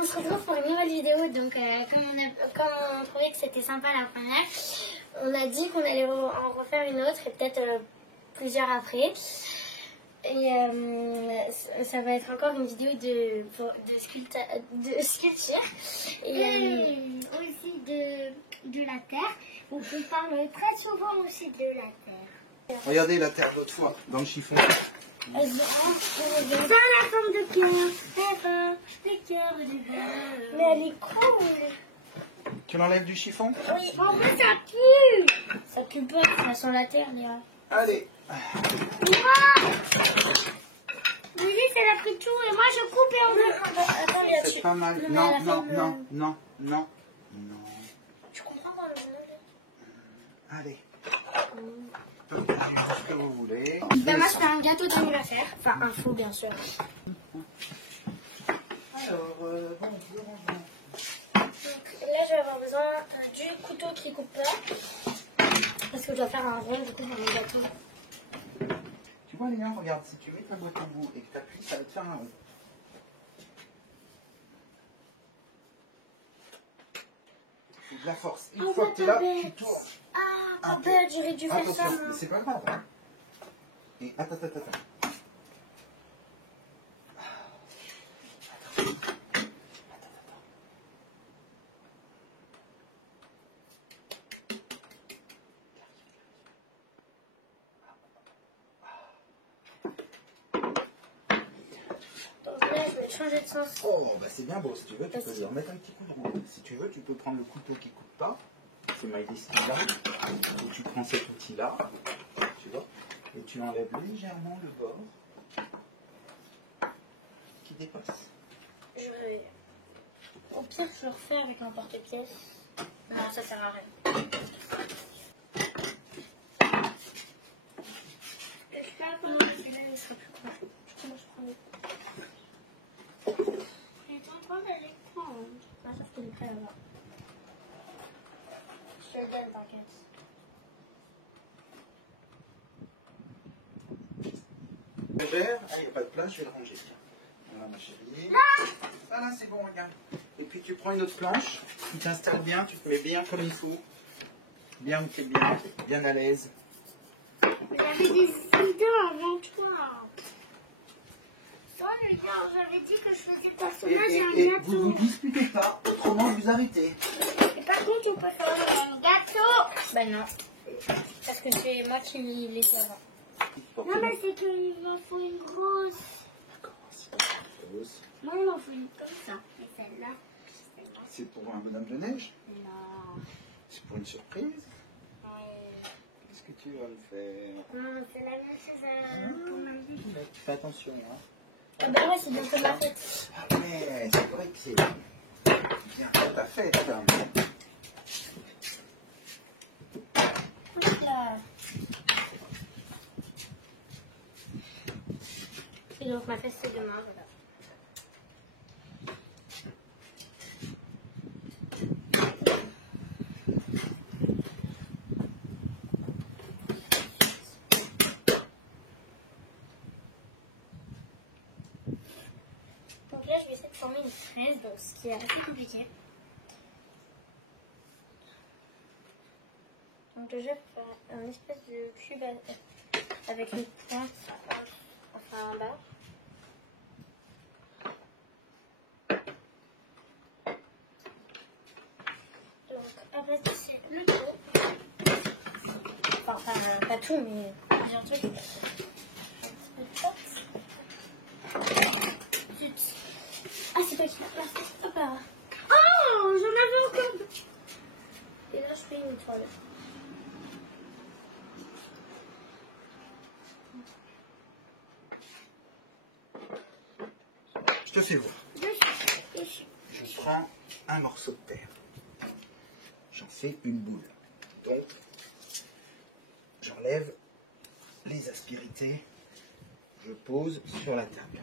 on se retrouve pour une nouvelle vidéo. Donc, comme on trouvait que c'était sympa la première, on a dit qu'on allait en refaire une autre et peut-être plusieurs après. Et ça va être encore une vidéo de sculpture. Et aussi de la terre. Donc, on parle très souvent aussi de la terre. Regardez la terre d'autre fois dans le chiffon. Ça a la forme de cœur. Mais elle est cool. Tu l'enlèves du chiffon? Oui, en vrai ça pue. Ça pue pas, ça sent la terre, Léa. Allez. Lily, c'est la pris tout et moi je coupe et on veut. Attends, Léa, c'est pas mal. Non. Tu comprends dans le jeu? Allez. Vous pouvez faire ce que vous voulez. Bah, moi je fais un gâteau d'anniversaire. Enfin, un faux, bien sûr. Alors, bon, le rangement. Donc là, je vais avoir besoin du couteau qui coupe pas. Parce que je dois faire un rond du coup pour mon gâteau. Tu vois, Léa, regarde, si tu mets ta boîte au bout et que tu appuies, ça va te faire un rond. Il faut de la force. Une fois que tu es là, tu tournes. Ah, bête, j'aurais dû faire ça. Attention, c'est pas grave. Hein. Et attends. Donc là, je vais changer de sens. Oh, bah c'est bien beau. Si tu veux, tu peux lui remettre un petit coup de roue. Si tu veux, tu peux prendre le couteau qui ne coupe pas. C'est my là. Et tu prends cet outil-là, tu vois, et tu enlèves légèrement le bord qui dépasse. Au pire, je le refais avec un porte-pièce. Non, ça sert à rien. Non, celui-là, il sera plus proche. Je prends le... Attends, toi, elle est grande. Ah, ça, je te le fais là-bas. Je te le donne, t'inquiète. Le verre, il n'y a pas de place, je vais le ranger. Voilà, ma chérie. Voilà, c'est bon, regarde. Et puis tu prends une autre planche, tu t'installes bien, tu te mets bien comme il faut. Bien où tu es bien à l'aise. Mais j'avais des idées avant toi. J'avais dit que je faisais le personnage et un gâteau. Vous disputez pas, autrement vous arrêtez. Et par contre, on peut faire un gâteau. Ben non. Parce que c'est moi qui l'ai fait avant. Non, mais c'est qu'il m'en faut une grosse. D'accord, c'est une grosse. Moi, il m'en faut une comme ça. Et celle-là. C'est pour un bonhomme de neige? Non. C'est pour une surprise? Oui. Qu'est-ce que tu vas me faire? Non, c'est la même chose pour ma vie. Fais attention, hein. Ah ben ouais, c'est bientôt ma fête. Ah mais c'est vrai que c'est bientôt ta fête. Hein. Là. Et donc ma fête c'est demain, voilà. Donc là je vais essayer de former une fraise, donc ce qui est assez compliqué. Donc déjà je vais faire un espèce de cube avec une pointe enfin en bas. Donc après c'est le dos. Enfin pas tout mais plusieurs trucs. Ah c'est pas qui la place. Hop là. Oh j'en avais encore. Et là je fais une étoile. Je te fais voir. Je prends un morceau de terre. J'en fais une boule. Donc, j'enlève les aspérités. Je pose sur la table.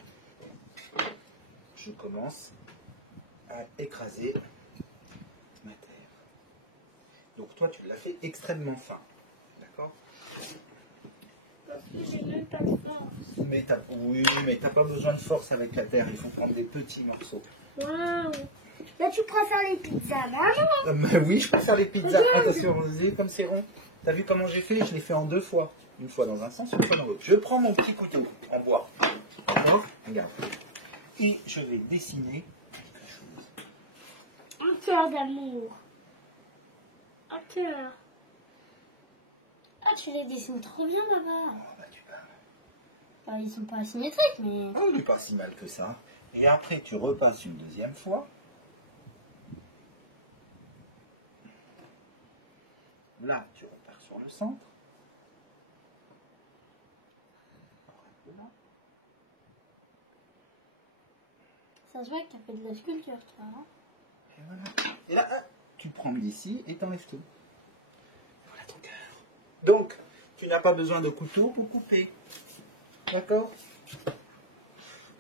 Je commence à écraser ma terre. Donc toi, tu l'as fait extrêmement fin. D'accord? J'ai même pas de force. Oui, mais t'as pas besoin de force avec la terre. Il faut prendre des petits morceaux. Waouh. Là, tu préfères les pizzas, maman? Mais oui, je préfère les pizzas. Attention, vous avez comme c'est rond. T'as vu comment j'ai fait? Je l'ai fait en 2 fois. Une fois dans un sens, une fois dans l'autre. Je prends mon petit couteau en bois. D'accord? Regarde. Et je vais dessiner quelque chose. Un cœur d'amour. Un cœur. Ah, tu les dessines trop bien, papa. Oh, bah, tu parles. Enfin, ils sont pas asymétriques, mais... Oh, il n'est pas si mal que ça. Et après, tu repasses une 2e fois. Là, tu repars sur le centre. Ça se voit que tu as fait de la sculpture, toi. Hein? Et voilà. Et là, tu prends d'ici et t'enlèves tout. Voilà ton cœur. Donc, tu n'as pas besoin de couteau pour couper. D'accord?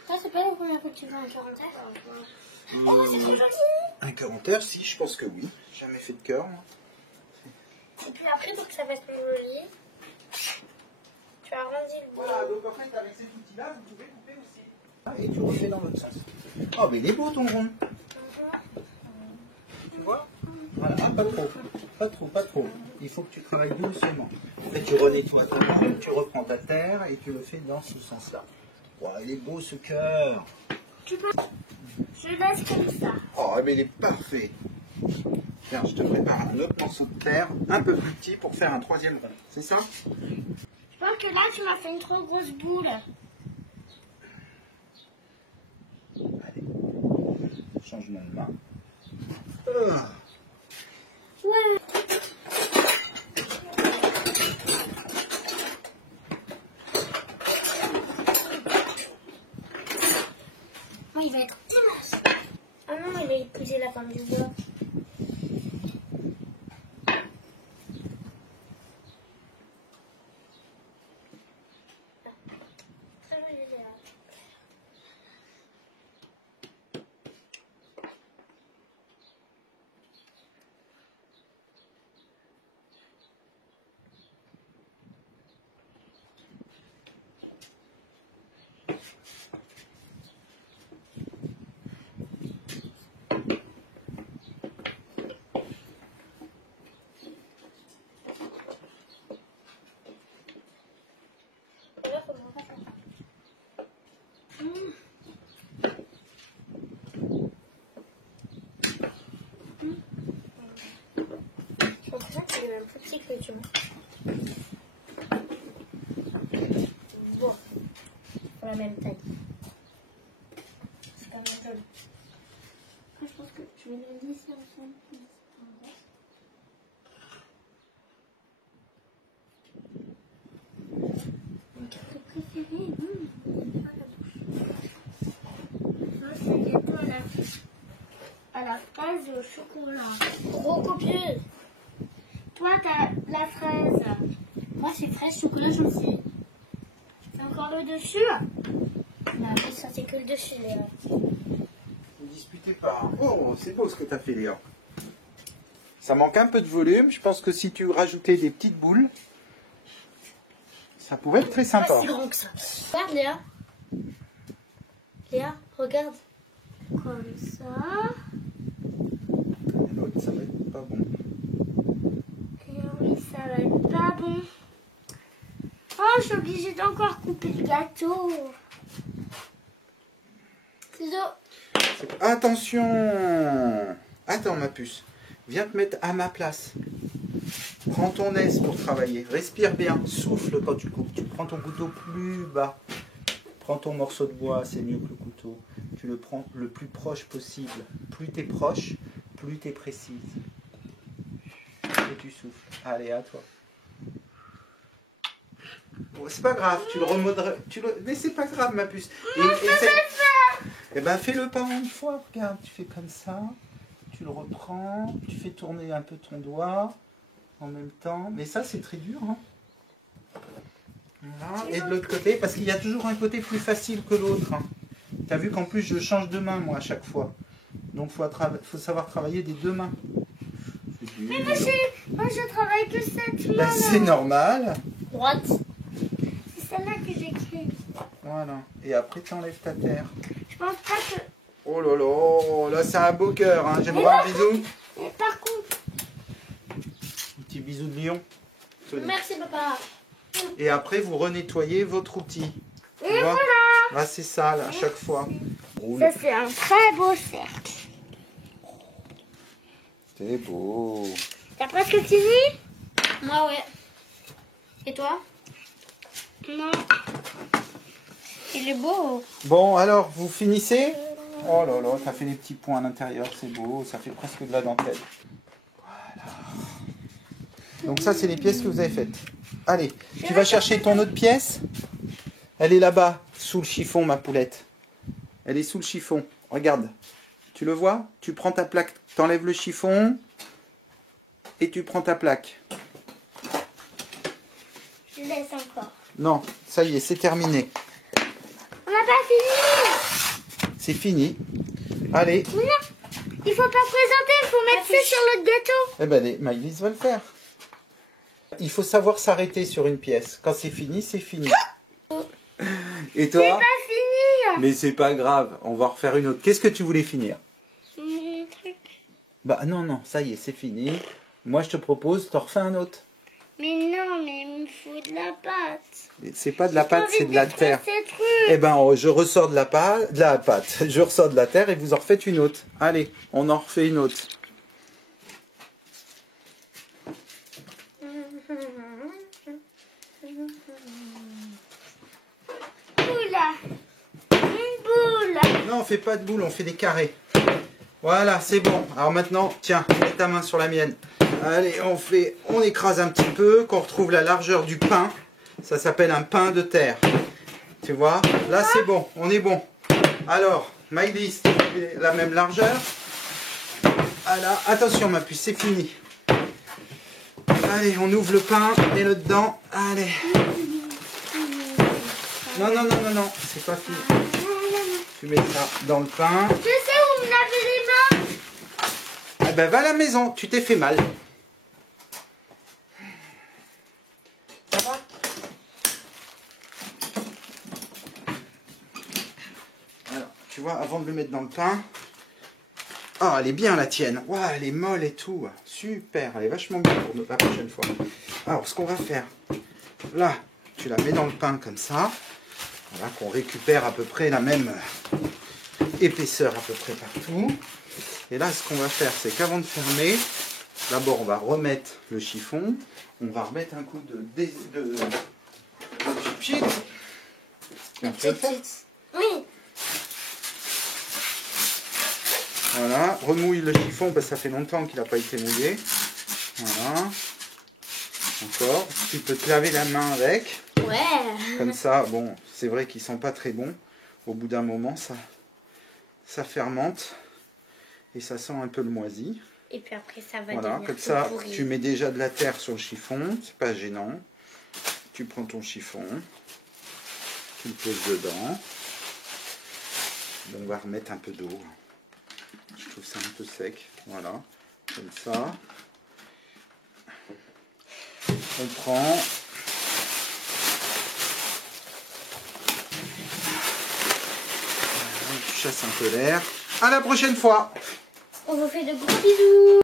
Ça, c'est pas la première fois que tu fais un cœur en terre. Oh, c'est trop joli! Un cœur en terre, si, je pense que oui. Jamais fait de cœur, moi. Et puis après, pour que ça fasse plus joli, tu arrondis le bout. Voilà, donc en fait, avec cet outil-là, vous pouvez couper aussi. Et tu refais dans l'autre sens. Oh, mais il est beau ton rond. Tu vois? Voilà, ah, pas trop. Pas trop, pas trop. Il faut que tu travailles doucement. Après, tu renettoies ta main, tu reprends ta terre et tu le fais dans ce sens-là. Wow, il est beau ce cœur. Tu peux... Je laisse comme ça. Oh, mais il est parfait. Tiens, je te prépare un autre morceau de terre, un peu plus petit, pour faire un 3e rond. C'est ça? Je pense que là, tu m'as fait une trop grosse boule. Allez. Changement de main. Ouais. Oh, il va être immense. Ah non, il a épousé la forme du bloc. Je pense que c'est le même petit que tu vois. Bon, la même taille. C'est quand même joli. Après, je pense que je vais le laisser ensemble. Ton préféré, moi, c'est gâteau à la fraise et au chocolat. Trop copieuse. Toi, t'as la fraise. Moi, c'est fraise, chocolat, j'en sais. C'est encore le dessus. Non, ça, c'est que le dessus, Léa. Ne disputez pas. Oh, c'est beau ce que tu as fait, Léa. Ça manque un peu de volume. Je pense que si tu rajoutais des petites boules, ça pouvait être très sympa. Pas si grand que ça. Regarde, Léa. Léa, regarde. Comme ça. L'autre, ça va être pas bon. Et oui, ça va être pas bon. Oh, je suis obligée d'encore couper le gâteau. Ciseaux. Attention! Attends, ma puce. Viens te mettre à ma place. Prends ton aise pour travailler. Respire bien. Souffle quand tu coupes. Tu prends ton couteau plus bas. Prends ton morceau de bois, c'est mieux que le couteau. Tu le prends le plus proche possible. Plus tu es proche, plus tu es précise. Et tu souffles. Allez, à toi. Bon, c'est pas grave, tu le remoderas. Mais c'est pas grave, ma puce. Et ben fais-le pas une fois. Regarde, tu fais comme ça. Tu le reprends. Tu fais tourner un peu ton doigt en même temps. Mais ça, c'est très dur. Hein. Voilà. Et de l'autre côté, parce qu'il y a toujours un côté plus facile que l'autre. Hein. Tu as vu qu'en plus, je change de main, moi, à chaque fois. Donc, il faut savoir travailler des 2 mains. Mais moi, je travaille que cette main. Ben, c'est normal. Droite. Voilà. Et après, tu enlèves ta terre. Je pense pas que... Oh là là, là c'est un beau cœur. Hein. J'aimerais un bisou. Mais par contre... Un petit bisou de lion. Tenez. Merci papa. Et après, vous renettoyez votre outil. Et Tu vois? voilà. Là, c'est ça, là, à chaque fois. Roule. Ça c'est un très beau cercle. C'est beau. T'as presque fini? Moi ouais. Et toi? Non. Il est beau. Bon, alors, vous finissez? Oh là là, ça fait des petits points à l'intérieur, c'est beau, ça fait presque de la dentelle. Voilà. Donc ça, c'est les pièces que vous avez faites. Allez, tu vas chercher ton autre pièce. Elle est là-bas, sous le chiffon, ma poulette. Elle est sous le chiffon. Regarde. Tu le vois? Tu prends ta plaque, t'enlèves le chiffon et tu prends ta plaque. Je laisse encore. Non, ça y est, c'est terminé. On n'a pas fini. C'est fini. Allez. Non, il faut pas présenter, il faut mettre ça sur le gâteau. Eh ben, les Maëlys va le faire. Il faut savoir s'arrêter sur une pièce. Quand c'est fini, c'est fini. Et toi? C'est pas fini. Mais c'est pas grave, on va refaire une autre. Qu'est-ce que tu voulais finir? Mon truc. Bah non, non, ça y est, c'est fini. Moi, je te propose, t'en refais un autre. Mais non, mais il me faut de la pâte. C'est pas de la pâte, c'est de la terre. Ces trucs. Eh ben, je ressors de la pâte, je ressors de la terre et vous en refaites une autre. Allez, on en refait une autre. Oula. Une boule. Non, on fait pas de boule, on fait des carrés. Voilà, c'est bon. Alors maintenant, tiens, mets ta main sur la mienne. Allez, on écrase un petit peu, qu'on retrouve la largeur du pain. Ça s'appelle un pain de terre. Tu vois? Là, c'est bon, on est bon. Alors, Maëlys, tu fais la même largeur. Voilà, attention ma puce, c'est fini. Allez, on ouvre le pain, mets-le dedans. Allez. Non, non, non, non, non, c'est pas fini. Tu mets ça dans le pain. Je sais où me laver les mains. Ah ben, va à la maison, tu t'es fait mal. Ça va? Alors, tu vois, avant de le mettre dans le pain... Ah, elle est bien la tienne. Ouah, elle est molle et tout. Super, elle est vachement bien pour la prochaine fois. Alors, ce qu'on va faire, là, tu la mets dans le pain comme ça. Voilà, qu'on récupère à peu près la même épaisseur à peu près partout. Et là, ce qu'on va faire, c'est qu'avant de fermer, d'abord, on va remettre le chiffon. On va remettre un coup de pchit. On peut le faire. Oui. Voilà, remouille le chiffon parce que ça fait longtemps qu'il n'a pas été mouillé. Voilà. Encore. Tu peux te laver la main avec. Ouais. Comme ça, bon, c'est vrai qu'ils sont pas très bons. Au bout d'un moment, ça fermente. Et ça sent un peu le moisi. Et puis après, ça va Voilà, devenir comme tout ça, pourri. tu mets déjà de la terre sur le chiffon. C'est pas gênant. Tu prends ton chiffon. Tu le poses dedans. Bon, on va remettre un peu d'eau. Je trouve ça un peu sec. Voilà, comme ça. On prend. Tu chasses un peu l'air. À la prochaine fois. On vous fait de gros bisous.